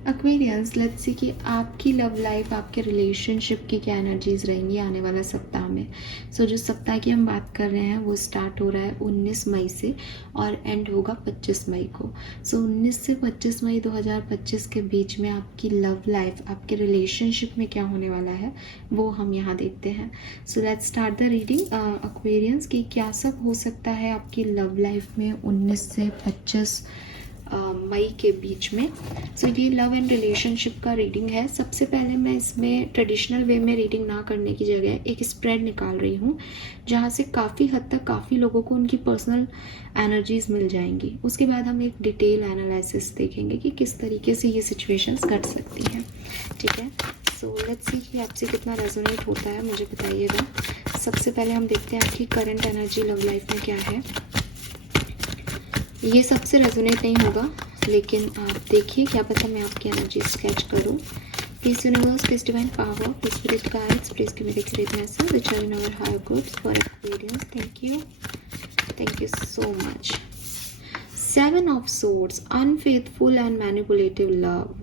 Aquarians, let's see कि आपकी love life, आपके रिलेशनशिप की क्या एनर्जीज रहेंगी आने वाला सप्ताह में। जो सप्ताह की हम बात कर रहे हैं वो स्टार्ट हो रहा है 19 मई से और एंड होगा 25 मई को। 19 से 25 मई 2025 के बीच में आपकी लव लाइफ, आपके रिलेशनशिप में क्या होने वाला है वो हम यहाँ देखते हैं। So let's start the reading Aquarians कि क्या सब हो सकता है आपकी लव लाइफ में 19 से 25 मई के बीच में। ये लव एंड रिलेशनशिप का रीडिंग है। सबसे पहले मैं इसमें ट्रेडिशनल वे में रीडिंग ना करने की जगह एक स्प्रेड निकाल रही हूँ जहाँ से काफ़ी हद तक काफ़ी लोगों को उनकी पर्सनल एनर्जीज मिल जाएंगी। उसके बाद हम एक डिटेल एनालिसिस देखेंगे कि किस तरीके से ये सिचुएशंस घट सकती हैं। ठीक है, सो लेट्स सी कि आपसे कितना रेजोनेट होता है, मुझे बताइएगा। सबसे पहले हम देखते हैं आपकी करंट एनर्जी लव लाइफ में क्या है। ये सबसे रेजोनेट नहीं होगा, लेकिन आप देखिए, क्या पता मैं आपकी एनर्जी स्केच करूँ। Please universe, please divine power, please spirit guides, please give me the correct message which are in our higher groups for experience. Thank you so much. 7 of swords, unfaithful and manipulative love.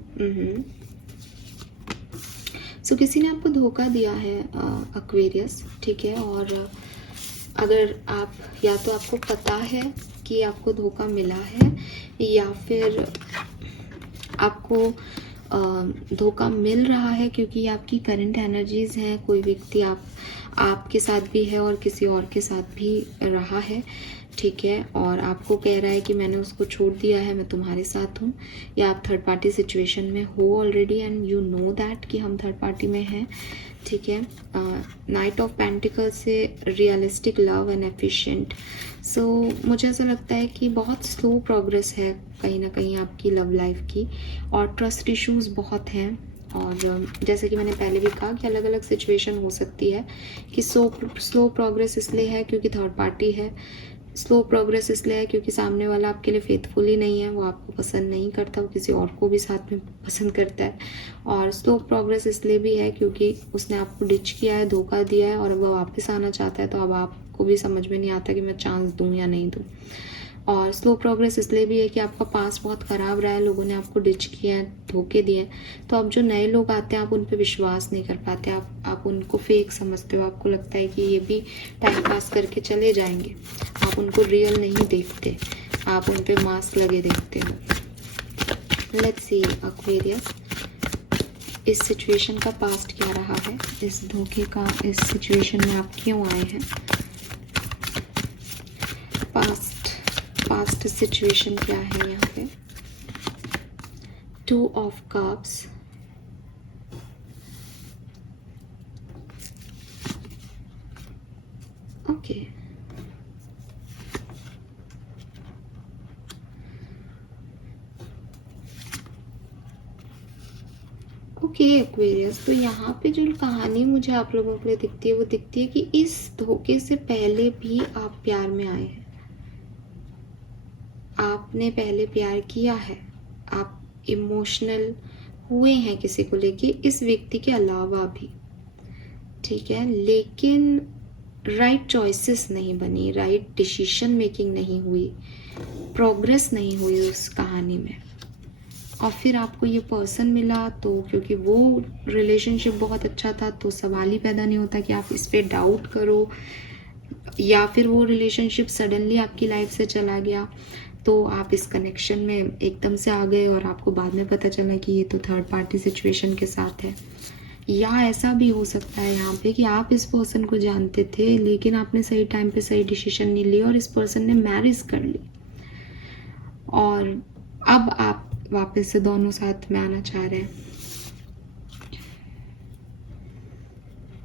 किसी ने आपको धोखा दिया है Aquarius, ठीक है। और अगर आप, या तो आपको पता है कि आपको धोखा मिला है, या फिर आपको धोखा मिल रहा है क्योंकि आपकी करंट एनर्जीज हैं। कोई व्यक्ति आपके साथ भी है और किसी और के साथ भी रहा है, ठीक है, और आपको कह रहा है कि मैंने उसको छोड़ दिया है, मैं तुम्हारे साथ हूँ। या आप थर्ड पार्टी सिचुएशन में हो already and you know that कि हम थर्ड पार्टी में हैं, ठीक है। नाइट ऑफ पेंटिकल से रियलिस्टिक लव एंड एफिशिएंट। मुझे ऐसा लगता है कि बहुत स्लो प्रोग्रेस है कहीं ना कहीं आपकी लव लाइफ की, और ट्रस्ट इश्यूज बहुत हैं। और जैसे कि मैंने पहले भी कहा कि अलग अलग सिचुएशन हो सकती है कि स्लो प्रोग्रेस इसलिए है क्योंकि थर्ड पार्टी है। स्लो प्रोग्रेस इसलिए है क्योंकि सामने वाला आपके लिए फेथफुल ही नहीं है, वो आपको पसंद नहीं करता, वो किसी और को भी साथ में पसंद करता है। और स्लो प्रोग्रेस इसलिए भी है क्योंकि उसने आपको डिच किया है, धोखा दिया है, और अब वो वापस आना चाहता है। तो अब आपको भी समझ में नहीं आता कि मैं चांस दूँ या नहीं दूँ। और स्लो प्रोग्रेस इसलिए भी है कि आपका पास बहुत ख़राब रहा है, लोगों ने आपको डिच किया है, धोखे दिए हैं। तो अब जो नए लोग आते हैं आप उन पर विश्वास नहीं कर पाते, आप उनको फेक समझते हो। आपको लगता है कि ये भी टाइम पास करके चले जाएंगे, आप उनको रियल नहीं देखते, आप उन पे मास्क लगे देखते हो। लेट्स सी एक्वेरियस, इस सिचुएशन का पास्ट क्या रहा है, इस धोखे का, इस सिचुएशन में आप क्यों आए हैं। पास्ट सिचुएशन क्या है यहाँ पे। 2 of cups, okay. Okay Aquarius, तो यहाँ पे जो कहानी मुझे आप लोगों के लिए दिखती है वो दिखती है कि इस धोखे से पहले भी आप प्यार में आए हैं, आपने पहले प्यार किया है, आप इमोशनल हुए हैं किसी को लेके, इस व्यक्ति के अलावा भी, ठीक है। लेकिन राइट चॉइसेस नहीं बनी, राइट डिसीजन मेकिंग नहीं हुई, प्रोग्रेस नहीं हुई उस कहानी में। और फिर आपको ये पर्सन मिला, तो क्योंकि वो रिलेशनशिप बहुत अच्छा था तो सवाल ही पैदा नहीं होता कि आप इस पर डाउट करो, या फिर वो रिलेशनशिप सडनली आपकी लाइफ से चला गया तो आप इस कनेक्शन में एकदम से आ गए और आपको बाद में पता चला कि ये तो थर्ड पार्टी सिचुएशन के साथ है। या ऐसा भी हो सकता है यहाँ पे कि आप इस पर्सन को जानते थे लेकिन आपने सही टाइम पे सही डिसीजन नहीं लिया और इस पर्सन ने मैरिज कर ली, और अब आप वापस से दोनों साथ में आना चाह रहे हैं।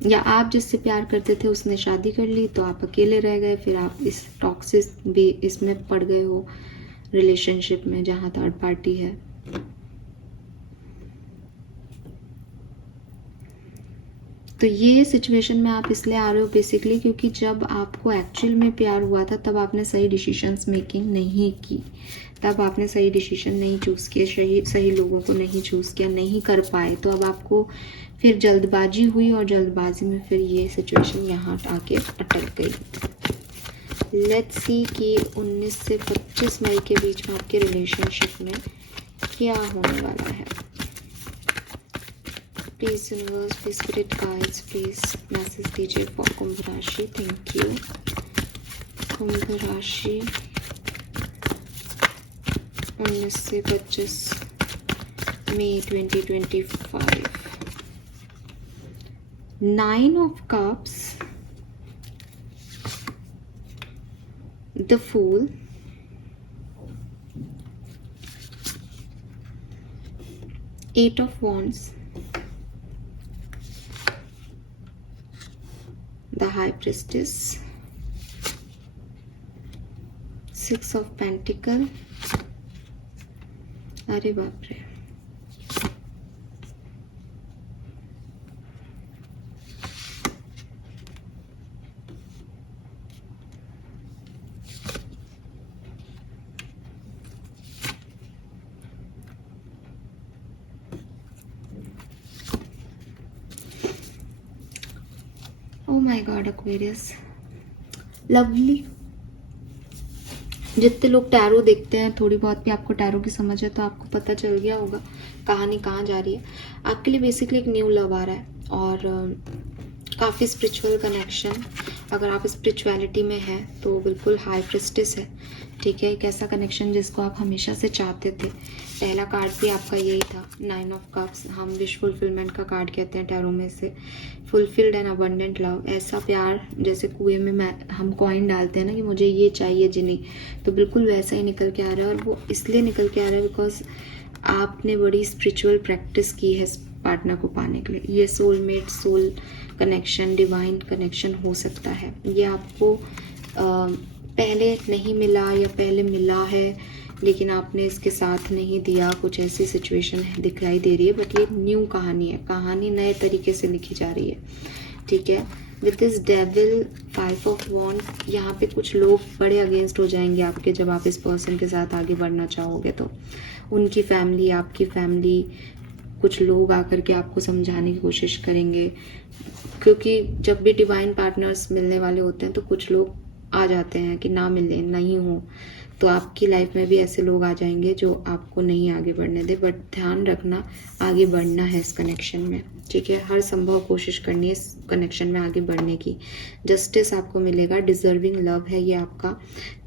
या आप जिससे प्यार करते थे उसने शादी कर ली तो आप अकेले रह गए, फिर आप इस टॉक्सिक भी इसमें पड़ गए हो रिलेशनशिप में जहाँ थर्ड पार्टी है। तो ये सिचुएशन में आप इसलिए आ रहे हो बेसिकली क्योंकि जब आपको एक्चुअल में प्यार हुआ था तब आपने सही डिसीजंस मेकिंग नहीं की, तब आपने सही डिसीजन नहीं चूज़ किए, सही लोगों को नहीं चूज़ किया, नहीं कर पाए। तो अब आपको फिर जल्दबाजी हुई और जल्दबाजी में फिर ये सिचुएशन यहाँ आके अटक गई। लेट्स सी कि 19 से 25 मई के बीच में आपके रिलेशनशिप में क्या होने वाला है। Please universe, please spirit guides, please message दीजिए फॉर कुंभ राशि। Thank you. कुंभ राशि 19 से 25 मई 2025। 9 of Cups, the Fool, Eight of Wands, the High Priestess, Six of Pentacles। अरे बाप रे, oh my God Aquarius, lovely. जितने लोग टैरो देखते हैं, थोड़ी बहुत भी आपको टैरो की समझ है तो आपको पता चल गया होगा कहानी कहाँ जा रही है। आपके लिए बेसिकली एक न्यू लव आ रहा है और काफ़ी स्पिरिचुअल कनेक्शन। अगर आप स्पिरिचुअलिटी में हैं तो बिल्कुल हाई प्रिस्टेस है, ठीक है। एक ऐसा कनेक्शन जिसको आप हमेशा से चाहते थे। पहला कार्ड भी आपका यही था, 9 ऑफ कप्स। हम विश फुलफिलमेंट का कार्ड कहते हैं टैरो में से। फुलफिल्ड एंड अबंडेंट लव, ऐसा प्यार जैसे कुएं में हम कॉइन डालते हैं ना कि मुझे ये चाहिए जिन्हें, तो बिल्कुल वैसा ही निकल के आ रहा है। और वो इसलिए निकल के आ रहा है बिकॉज आपने बड़ी स्पिरिचुअल प्रैक्टिस की है पार्टनर को पाने के लिए। ये soulmate, soul connection, divine connection हो सकता है। ये आपको पहले नहीं मिला या पहले मिला है लेकिन आपने इसके साथ नहीं दिया, कुछ ऐसी सिचुएशन दिखाई दे रही है। बट ये न्यू कहानी है, कहानी नए तरीके से लिखी जा रही है, ठीक है। विद दिस डेविल, 5 ऑफ वॉन्ड, यहाँ पे कुछ लोग बड़े अगेंस्ट हो जाएंगे आपके जब आप इस पर्सन के साथ आगे बढ़ना चाहोगे तो। उनकी फैमिली, आपकी फैमिली, कुछ लोग आकर के आपको समझाने की कोशिश करेंगे, क्योंकि जब भी डिवाइन पार्टनर्स मिलने वाले होते हैं तो कुछ लोग आ जाते हैं कि ना मिले, नहीं हो। तो आपकी लाइफ में भी ऐसे लोग आ जाएंगे जो आपको नहीं आगे बढ़ने दे। बट ध्यान रखना, आगे बढ़ना है इस कनेक्शन में, ठीक है। हर संभव कोशिश करनी है इस कनेक्शन में आगे बढ़ने की। जस्टिस आपको मिलेगा, डिजर्विंग लव है ये आपका,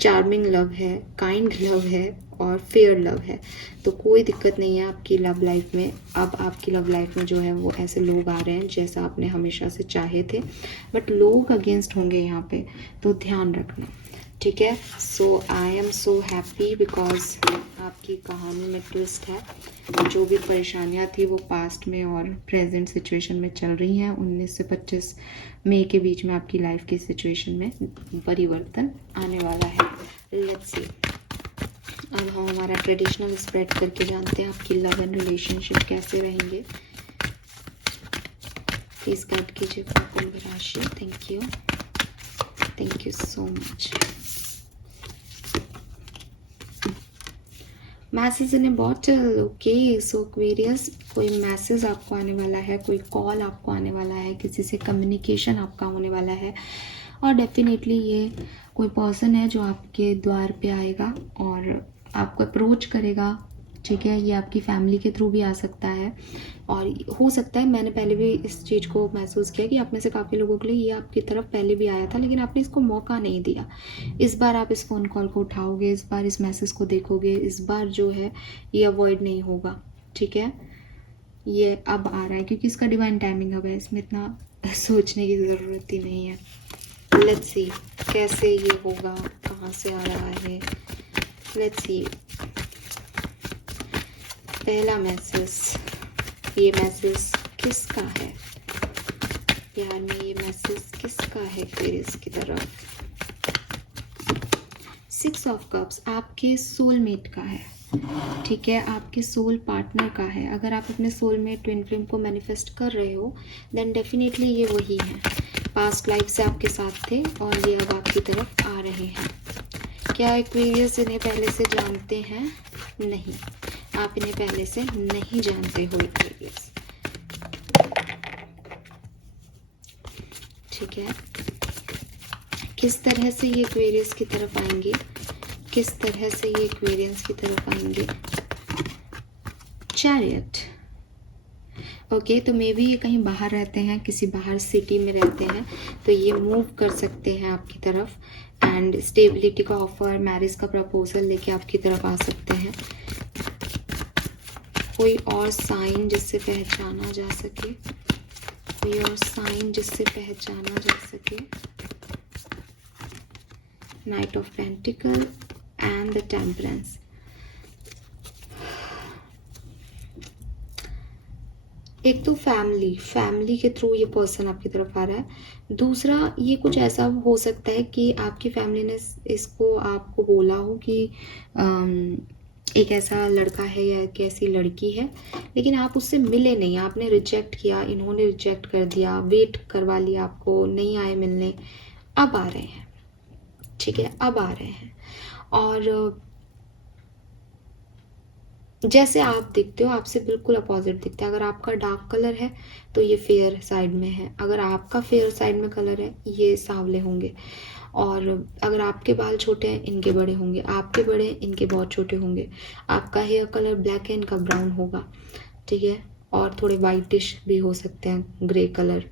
चार्मिंग लव है, काइंड लव है और फेयर लव है। तो कोई दिक्कत नहीं है आपकी लव लाइफ में। अब आपकी लव लाइफ में जो है वो ऐसे लोग आ रहे हैं जैसा आपने हमेशा से चाहे थे, बट लोग अगेंस्ट होंगे यहाँ पे, तो ध्यान रखना, ठीक है। So I am so happy because आपकी कहानी में ट्विस्ट है। जो भी परेशानियाँ थी वो पास्ट में और प्रेजेंट सिचुएशन में चल रही हैं। 19 से 25 मई के बीच में आपकी लाइफ की सिचुएशन में परिवर्तन आने वाला है। लेट्स सी, अब हम हमारा ट्रेडिशनल स्प्रेड करके जानते हैं आपकी लव एंड रिलेशनशिप कैसे रहेंगे। प्लीज गाइड कीजिए कुंभ राशि। Thank you so much. Message in A bottle, okay. So Aquarius, कोई मैसेज आपको आने वाला है, कोई कॉल आपको आने वाला है, किसी से कम्युनिकेशन आपका होने वाला है और डेफिनेटली ये कोई पर्सन है जो आपके द्वार पे आएगा और आपको अप्रोच करेगा, ठीक है। ये आपकी फैमिली के थ्रू भी आ सकता है और हो सकता है, मैंने पहले भी इस चीज़ को महसूस किया कि आप में से काफ़ी लोगों के लिए ये आपकी तरफ पहले भी आया था लेकिन आपने इसको मौका नहीं दिया। इस बार आप इस फ़ोन कॉल को उठाओगे, इस बार इस मैसेज को देखोगे, इस बार जो है ये अवॉइड नहीं होगा, ठीक है। ये अब आ रहा है क्योंकि इसका डिवाइन टाइमिंग अब है, इसमें इतना सोचने की ज़रूरत ही नहीं है। लेट्स सी कैसे ये होगा, कहाँ से आ रहा है। लेट्स सी, पहला मैसेज, ये मैसेज किसका है प्यार में, ये मैसेज किसका है एक्वेरियस की तरफ। 6 ऑफ कप्स आपके सोलमेट का है, ठीक है, आपके सोल पार्टनर का है। अगर आप अपने सोलमेट ट्विन फ्लेम को मैनिफेस्ट कर रहे हो देन डेफिनेटली ये वही है। पास्ट लाइफ से आपके साथ थे और ये अब आपकी तरफ आ रहे हैं। क्या एक्वेरियस इन्हें पहले से जानते हैं? नहीं, आप इन्हें पहले से नहीं जानते हो एक्वेरियस, ठीक है। किस तरह से ये एक्वेरियस की तरफ आएंगे, किस तरह से ये एक्वेरियस की तरफ आएंगे। चैरियट, ओके, तो मे बी ये कहीं बाहर रहते हैं, किसी बाहर सिटी में रहते हैं, तो ये मूव कर सकते हैं आपकी तरफ एंड स्टेबिलिटी का ऑफर, मैरिज का प्रपोजल लेके आपकी तरफ आ सकते हैं। कोई और साइन जिससे पहचाना जा सके, कोई और साइन जिससे पहचाना जा सके। Night of pentacle and the temperance. एक तो फैमिली के थ्रू ये पर्सन आपकी तरफ आ रहा है। दूसरा, ये कुछ ऐसा हो सकता है कि आपकी फैमिली ने इसको आपको बोला हो कि एक ऐसा लड़का है या एक ऐसी लड़की है, लेकिन आप उससे मिले नहीं, आपने रिजेक्ट किया, इन्होंने रिजेक्ट कर दिया, वेट करवा लिया, आपको नहीं आए मिलने। अब आ रहे हैं, ठीक है, अब आ रहे हैं। और जैसे आप दिखते हो आपसे बिल्कुल अपोजिट दिखते हैं। अगर आपका डार्क कलर है तो ये फेयर साइड में है, अगर आपका फेयर साइड में कलर है ये सांवले होंगे, और अगर आपके बाल छोटे हैं इनके बड़े होंगे, आपके बड़े हैं इनके बहुत छोटे होंगे, आपका हेयर कलर ब्लैक है इनका ब्राउन होगा, ठीक है, और थोड़े वाइटिश भी हो सकते हैं, ग्रे कलर।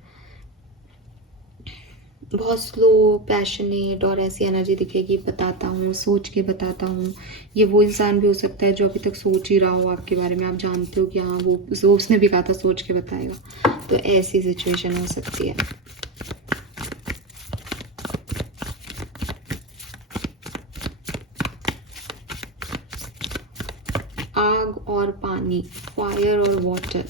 बहुत स्लो, पैशनेट और ऐसी एनर्जी दिखेगी, बताता हूँ, सोच के बताता हूँ। ये वो इंसान भी हो सकता है जो अभी तक सोच ही रहा हो आपके बारे में, आप जानते हो कि हाँ वो उसने भी कहा था सोच के बताएगा, तो ऐसी सिचुएशन हो सकती है। आग और पानी, फायर और वाटर।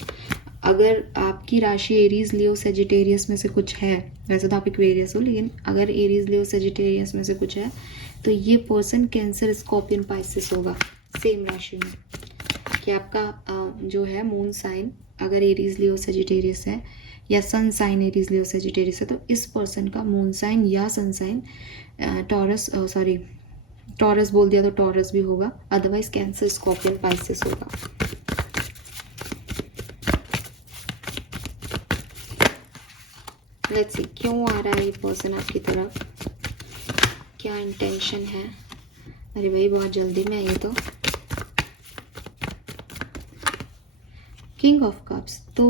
अगर आपकी राशि एरीज, लियो, सेजिटेरियस में से कुछ है, वैसे तो आप एक्वेरियस हो, लेकिन अगर एरीज, लियो, सेजिटेरियस में से कुछ है तो ये पर्सन कैंसर, स्कॉर्पियन, पाइसिस होगा सेम राशि में। कि आपका जो है मून साइन अगर एरीज, लियो, सेजिटेरियस है, या सन साइन एरीज, लियो, सेजिटेरियस है, तो इस पर्सन का मून साइन या सन साइन टॉरस बोल दिया तो टॉरस भी होगा, अदरवाइज कैंसर, स्कॉर्पियन, पाइसिस होगा। लेट्स सी क्यों आ रहा है ये पर्सन आपकी तरफ, क्या इंटेंशन है। अरे भाई बहुत जल्दी में ये तो किंग ऑफ कप्स। तो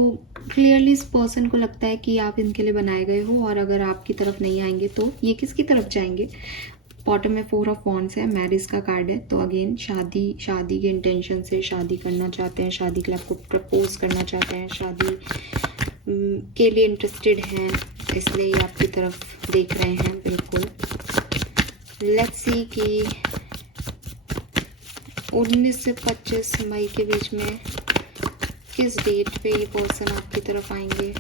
क्लियरली इस पर्सन को लगता है कि आप इनके लिए बनाए गए हो, और अगर आपकी तरफ नहीं आएंगे तो ये किसकी तरफ जाएंगे। बॉटम में 4 ऑफ वॉन्ड्स है, मैरिज का कार्ड है, तो अगेन शादी के इंटेंशन से शादी करना चाहते हैं, शादी के लिए आपको प्रपोज करना चाहते हैं, शादी के लिए इंटरेस्टेड हैं, इसलिए ये आपकी तरफ देख रहे हैं बिल्कुल। लेट्स सी कि 19 से 25 मई के बीच में किस डेट पे ये पर्सन आपकी तरफ आएंगे।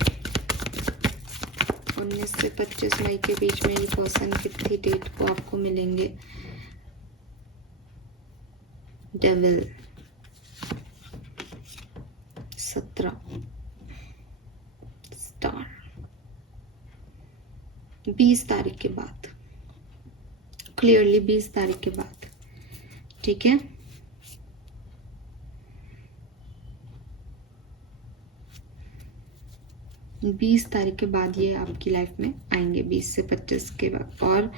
19 से 25 मई के बीच में ये पर्सन कितनी डेट को आपको मिलेंगे। डेविल 17, स्टार 20 तारीख के बाद, क्लियरली 20 तारीख के बाद, ठीक है। बीस तारीख के बाद ये आपकी लाइफ में आएंगे, 20 से 25 के बाद, और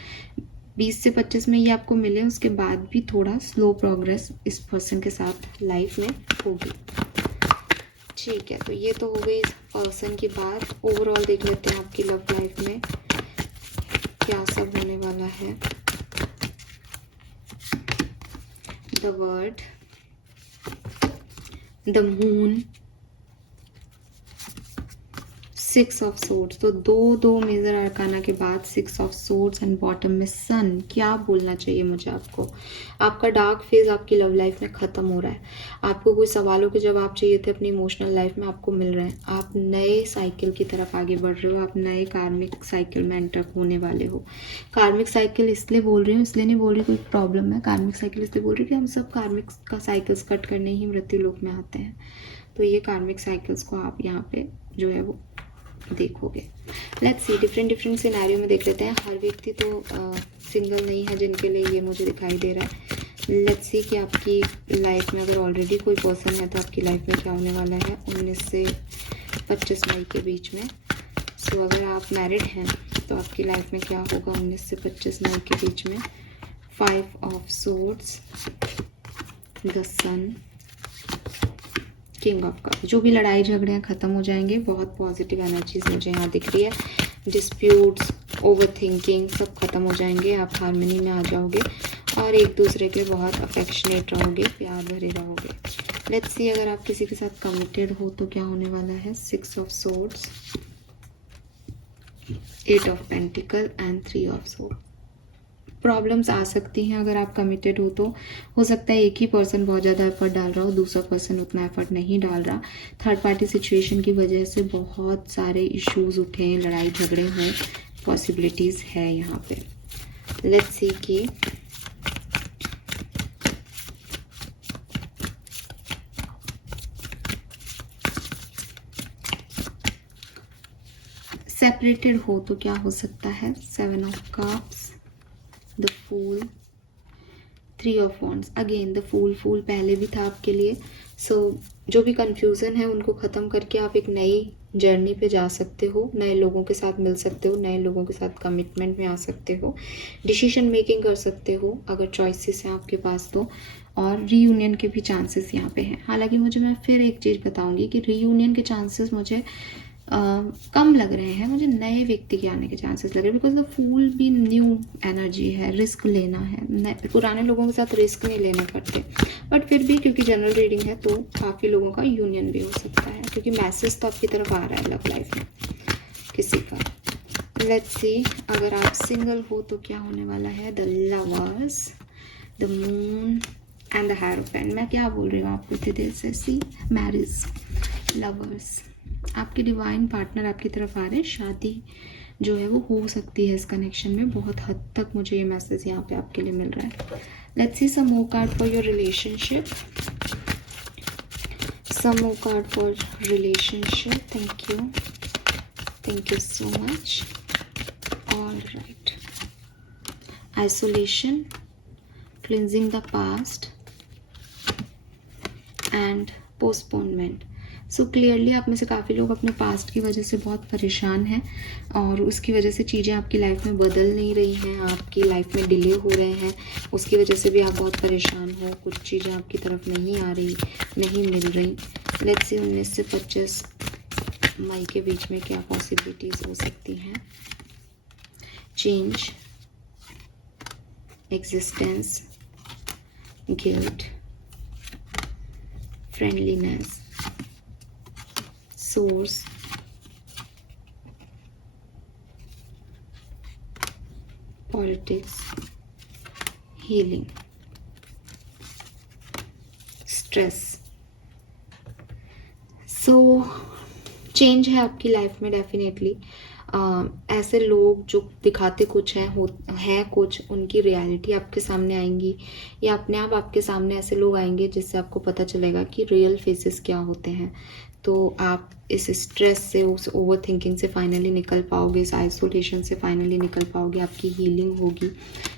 20 से 25 में ये आपको मिले, उसके बाद भी थोड़ा स्लो प्रोग्रेस इस पर्सन के साथ लाइफ में होगी, ठीक है। तो ये तो हो गई इस पर्सन की बात। ओवरऑल देख लेते हैं आपकी लव लाइफ में क्या सब होने वाला है। The word, the moon, 6 of swords. तो दो मेजर अरकाना के बाद 6 ऑफ सोर्ड्स एंड बॉटम में सन। क्या बोलना चाहिए मुझे आपको, आपका डार्क फेज आपकी लव लाइफ में खत्म हो रहा है, आपको कुछ सवालों के जवाब चाहिए थे अपनी इमोशनल लाइफ में, आपको मिल रहे हैं, आप नए साइकिल की तरफ आगे बढ़ रहे हो, आप नए कार्मिक साइकिल में एंटर होने वाले हो। कार्मिक साइकिल इसलिए बोल रही हूँ, इसलिए नहीं बोल रही कोई प्रॉब्लम है, कार्मिक साइकिल इसलिए बोल रही हूँ कि हम सब कार्मिक का साइकिल्स कट करने ही मृत्यु लोक में आते हैं। तो ये कार्मिक साइकिल्स को आप यहाँ पे जो है वो देखोगे। लेट्स सी डिफरेंट सिनेरियो में देख लेते हैं। हर व्यक्ति तो सिंगल नहीं है जिनके लिए ये मुझे दिखाई दे रहा है। लेट्स सी कि आपकी लाइफ में अगर ऑलरेडी कोई पर्सन है तो आपकी लाइफ में क्या होने वाला है 19 से 25 मई के बीच में। सो अगर आप मैरिड हैं तो आपकी लाइफ में क्या होगा 19 से 25 मई के बीच में। 5 of swords, the sun, king of cup, जो भी लड़ाई झगड़े हैं ख़त्म हो जाएंगे। बहुत पॉजिटिव एनर्जीज मुझे यहाँ दिख रही है। डिस्प्यूट्स, ओवर थिंकिंग सब खत्म हो जाएंगे। आप हार्मनी में आ जाओगे और एक दूसरे के बहुत अफेक्शनेट रहोगे, प्यार भरे रहोगे। लेट्स सी अगर आप किसी के साथ कमिटेड हो तो क्या होने वाला है। 6 of swords, 8 of pentacle and 3 of sword. Problems आ सकती हैं अगर आप कमिटेड हो तो। हो सकता है एक ही पर्सन बहुत ज़्यादा एफर्ट डाल रहा हो, दूसरा पर्सन उतना एफर्ट नहीं डाल रहा। थर्ड पार्टी सिचुएशन की वजह से बहुत सारे इश्यूज उठे, लड़ाई झगड़े हों, पॉसिबिलिटीज़ है यहाँ पे। लेट्स सी कि सेपरेटेड हो तो क्या हो सकता है। 7 of cups, the fool, 3 of wands. Again the fool पहले भी था आपके लिए। सो जो भी कंफ्यूजन है उनको ख़त्म करके आप एक नई जर्नी पे जा सकते हो, नए लोगों के साथ मिल सकते हो, नए लोगों के साथ कमिटमेंट में आ सकते हो, डिसीजन मेकिंग कर सकते हो अगर चॉइसेस हैं आपके पास तो। और रीयूनियन के भी चांसेस यहाँ पे हैं। हालांकि मैं फिर एक चीज़ बताऊंगी कि रीयूनियन के चांसेस मुझे कम लग रहे हैं। मुझे नए व्यक्ति के आने के चांसेस लग रहे हैं, बिकॉज द फूल भी न्यू एनर्जी है, रिस्क लेना है। पुराने लोगों के साथ रिस्क नहीं लेने पड़ते, बट फिर भी क्योंकि जनरल रीडिंग है तो काफ़ी लोगों का यूनियन भी हो सकता है, क्योंकि मैसेज तो आपकी तरफ आ रहा है लव लाइफ में किसी का। लेट्स सी अगर आप सिंगल हो तो क्या होने वाला है। The lovers, the moon and the hierophant. मैं क्या बोल रही हूँ आपको इतनी देर से। सी मैरिज, लवर्स, आपके डिवाइन पार्टनर आपकी तरफ आ रहे हैं। शादी जो है वो हो सकती है इस कनेक्शन में, बहुत हद तक मुझे ये मैसेज यहाँ पे आपके लिए मिल रहा है। Let's see some more card for your relationship, some more card for relationship. Thank you so much. Alright, isolation, cleansing the past and postponement. So clearly आप में से काफ़ी लोग अपने पास्ट की वजह से बहुत परेशान हैं और उसकी वजह से चीज़ें आपकी लाइफ में बदल नहीं रही हैं, आपकी लाइफ में डिले हो रहे हैं, उसकी वजह से भी आप बहुत परेशान हो। कुछ चीज़ें आपकी तरफ नहीं आ रही, नहीं मिल रही। लेट्स सी 19 से 25 मई के बीच में क्या पॉसिबिलिटीज़ हो सकती हैं। Change, existence, guilt, friendliness, source, politics, healing, stress. So change है आपकी लाइफ में डेफिनेटली। ऐसे लोग जो दिखाते कुछ हैं कुछ, उनकी रियलिटी आपके सामने आएंगी या अपने आप आपके सामने ऐसे लोग आएंगे जिससे आपको पता चलेगा कि रियल फेसेस क्या होते हैं। तो आप इस स्ट्रेस से, उस ओवर थिंकिंग से फाइनली निकल पाओगे, इस आइसोलेशन से फाइनली निकल पाओगे, आपकी हीलिंग होगी,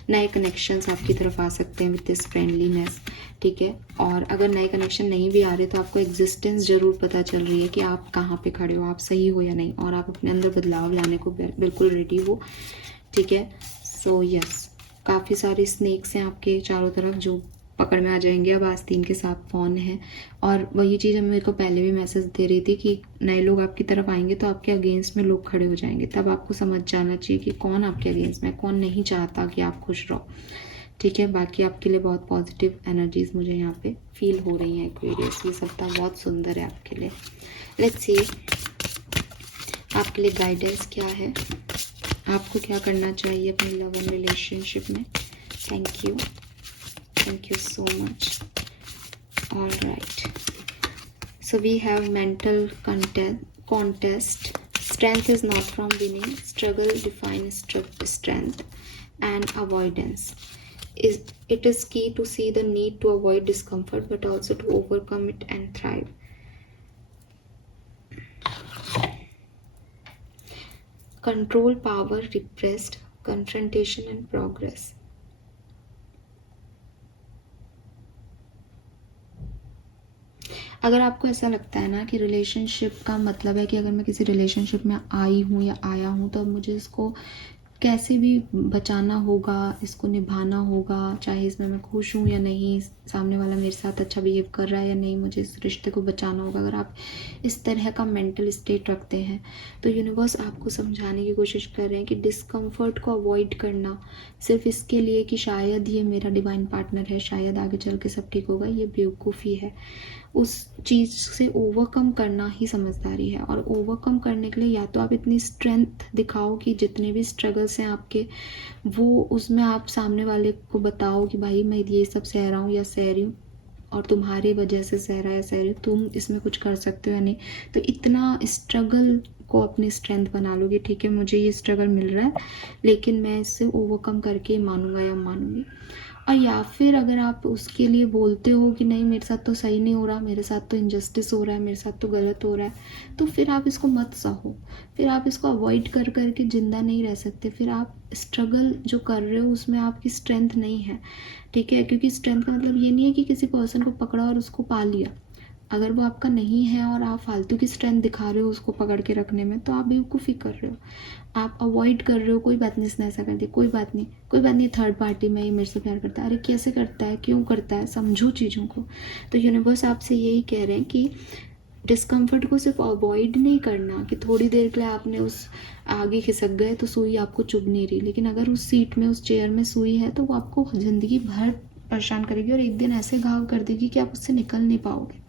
नए कनेक्शंस आपकी तरफ आ सकते हैं विद दिस फ्रेंडलीनेस, ठीक है। और अगर नए कनेक्शन नहीं भी आ रहे तो आपको एग्जिस्टेंस ज़रूर पता चल रही है कि आप कहाँ पे खड़े हो, आप सही हो या नहीं, और आप अपने अंदर बदलाव लाने को बिल्कुल रेडी हो, ठीक है। सो यस, काफ़ी सारे स्नेक्स हैं आपके चारों तरफ जो पकड़ में आ जाएंगे। अब आस्तीन के साथ कौन है, और वही चीज़ हम मेरे को पहले भी मैसेज दे रही थी कि नए लोग आपकी तरफ आएंगे तो आपके अगेंस्ट में लोग खड़े हो जाएंगे। तब आपको समझ जाना चाहिए कि कौन आपके अगेंस्ट में, कौन नहीं चाहता कि आप खुश रहो, ठीक है। बाकी आपके लिए बहुत पॉजिटिव एनर्जीज मुझे यहाँ पे फील हो रही हैं एक्वेरियस। ये सप्ताह बहुत सुंदर है आपके लिए। लेट्स सी आपके लिए गाइडेंस क्या है, आपको क्या करना चाहिए अपनी लव एंड रिलेशनशिप में। Thank you so much. All right. So we have mental contest. Strength is not from winning. Struggle defines strength. And avoidance. It is key to see the need to avoid discomfort, but also to overcome it and thrive. Control, power, repressed, confrontation and progress. अगर आपको ऐसा लगता है ना कि relationship का मतलब है कि अगर मैं किसी रिलेशनशिप में आई हूँ या आया हूँ तो अब मुझे इसको कैसे भी बचाना होगा, इसको निभाना होगा, चाहे इसमें मैं खुश हूँ या नहीं, सामने वाला मेरे साथ अच्छा बिहेव कर रहा है या नहीं, मुझे इस रिश्ते को बचाना होगा। अगर आप इस तरह का मेंटल स्टेट रखते हैं तो यूनिवर्स आपको समझाने की कोशिश कर रहे हैं कि डिस्कम्फर्ट को अवॉइड करना सिर्फ इसके लिए कि शायद ये मेरा डिवाइन पार्टनर है, शायद आगे चल के सब ठीक होगा, ये बेवकूफ़ी है। उस चीज़ से ओवरकम करना ही समझदारी है। और ओवरकम करने के लिए या तो आप इतनी स्ट्रेंथ दिखाओ कि जितने भी स्ट्रगल्स हैं आपके, वो उसमें आप सामने वाले को बताओ कि भाई मैं ये सब सह रहा हूँ या सह रही हूँ और तुम्हारी वजह से सह रहा है या सह रही हूँ, तुम इसमें कुछ कर सकते हो या नहीं। तो इतना स्ट्रगल को अपनी स्ट्रेंथ बना लोगे, ठीक है मुझे ये स्ट्रगल मिल रहा है लेकिन मैं इससे ओवरकम करके मानूंगा या मानूंगी। और या फिर अगर आप उसके लिए बोलते हो कि नहीं मेरे साथ तो सही नहीं हो रहा, मेरे साथ तो इनजस्टिस हो रहा है, मेरे साथ तो गलत हो रहा है, तो फिर आप इसको मत सहो, फिर आप इसको अवॉइड कर करके ज़िंदा नहीं रह सकते। फिर आप स्ट्रगल जो कर रहे हो उसमें आपकी स्ट्रेंथ नहीं है, ठीक है। क्योंकि स्ट्रेंथ का मतलब ये नहीं है कि किसी पर्सन को पकड़ा और उसको पा लिया। अगर वो आपका नहीं है और आप फालतू की स्ट्रेंथ दिखा रहे हो उसको पकड़ के रखने में, तो आप बेवकूफ़ी कर रहे हो, आप अवॉइड कर रहे हो। कोई बात नहीं, इसने ऐसा कर दिया, कोई बात नहीं, कोई बात नहीं, थर्ड पार्टी में ये मेरे से प्यार करता है, अरे कैसे करता है, क्यों करता है, समझो चीज़ों को। तो यूनिवर्स आपसे यही कह रहे हैं कि डिस्कम्फर्ट को सिर्फ अवॉइड नहीं करना कि थोड़ी देर के लिए आपने उस आगे खिसक गए तो सुई आपको चुभ नहीं रही, लेकिन अगर उस सीट में उस चेयर में सुई है तो वो आपको ज़िंदगी भर परेशान करेगी और एक दिन ऐसे घाव कर देगी कि आप उससे निकल नहीं पाओगे।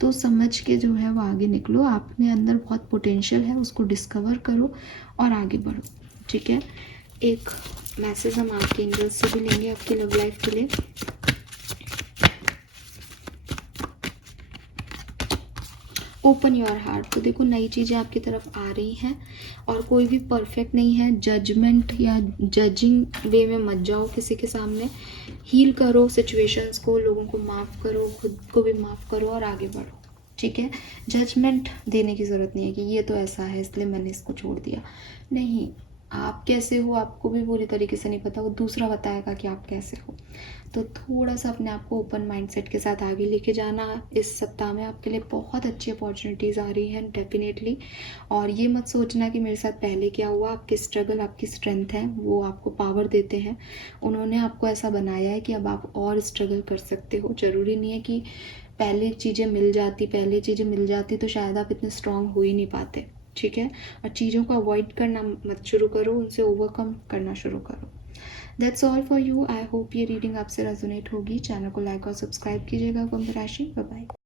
तो समझ के जो है वो आगे निकलो, आपने अंदर बहुत पोटेंशियल है, उसको डिस्कवर करो और आगे बढ़ो, ठीक है। एक मैसेज हम आपके एंजल्स से भी लेंगे आपकी लव लाइफ के लिए। Open your heart. तो देखो नई चीज़ें आपकी तरफ आ रही हैं और कोई भी परफेक्ट नहीं है। जजमेंट या जजिंग वे में मत जाओ किसी के सामने। हील करो सिचुएशंस को, लोगों को माफ़ करो, खुद को भी माफ़ करो और आगे बढ़ो, ठीक है। जजमेंट देने की ज़रूरत नहीं है कि ये तो ऐसा है इसलिए मैंने इसको छोड़ दिया। नहीं, आप कैसे हो आपको भी पूरी तरीके से नहीं पता, वो दूसरा बताएगा कि आप कैसे हो। तो थोड़ा सा अपने आप को ओपन माइंडसेट के साथ आगे लेके जाना। इस सप्ताह में आपके लिए बहुत अच्छी अपॉर्चुनिटीज़ आ रही हैं डेफिनेटली। और ये मत सोचना कि मेरे साथ पहले क्या हुआ। आपकी स्ट्रगल आपकी स्ट्रेंथ है, वो आपको पावर देते हैं। उन्होंने आपको ऐसा बनाया है कि अब आप और स्ट्रगल कर सकते हो। ज़रूरी नहीं है कि पहले चीज़ें मिल जाती तो शायद आप इतने स्ट्रांग हो ही नहीं पाते, ठीक है। और चीज़ों को अवॉइड करना मत शुरू करो, उनसे ओवरकम करना शुरू करो। That's all for you. I hope ये रीडिंग आपसे रेजोनेट होगी। चैनल को लाइक और सब्सक्राइब कीजिएगा। कुंभ राशि, बाय बाय।